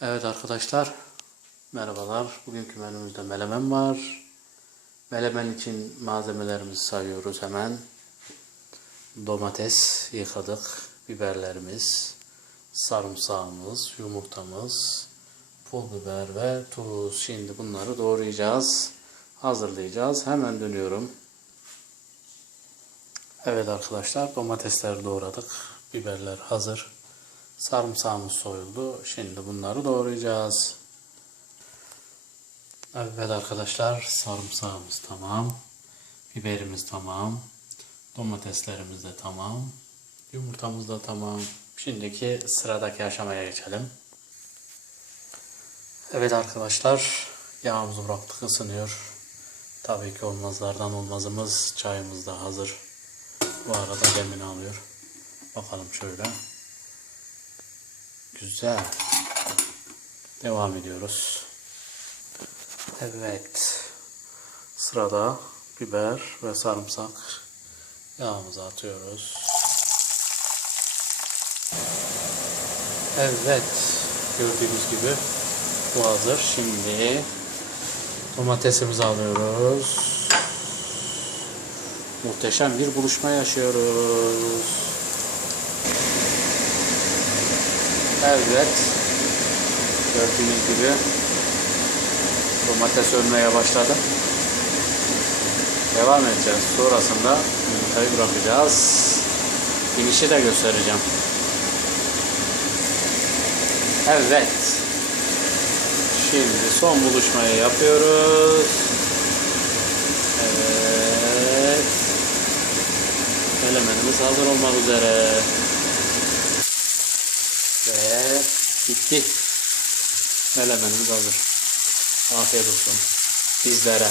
Evet arkadaşlar, merhabalar. Bugünkü menümüzde melemen var. Melemen için malzemelerimizi sayıyoruz hemen. Domates yıkadık, biberlerimiz, sarımsağımız, yumurtamız, pul biber ve tuz. Şimdi bunları doğrayacağız, hazırlayacağız. Hemen dönüyorum. Evet arkadaşlar, domatesleri doğradık. Biberler hazır. Sarımsağımız soyuldu. Şimdi bunları doğrayacağız. Evet arkadaşlar, sarımsağımız tamam. Biberimiz tamam. Domateslerimiz de tamam. Yumurtamız da tamam. Şimdiki sıradaki aşamaya geçelim. Evet arkadaşlar, yağımızı bıraktık ısınıyor. Tabii ki olmazlardan olmazımız çayımız da hazır. Bu arada demini alıyor. Bakalım şöyle. Güzel. Devam ediyoruz. Evet. Sırada biber ve sarımsak yağımızı atıyoruz. Evet. Gördüğünüz gibi bu hazır. Şimdi domatesimizi alıyoruz. Muhteşem bir buluşma yaşıyoruz. Evet. Gördüğünüz gibi domates ölmeye başladı. Devam edeceğiz. Sonrasında yumurtayı bırakacağız. Finişi de göstereceğim. Evet. Şimdi son buluşmayı yapıyoruz. Evet. Elemenimiz hazır olmak üzere. Ve bitti. Melemenimiz hazır. Afiyet olsun. Bizlere.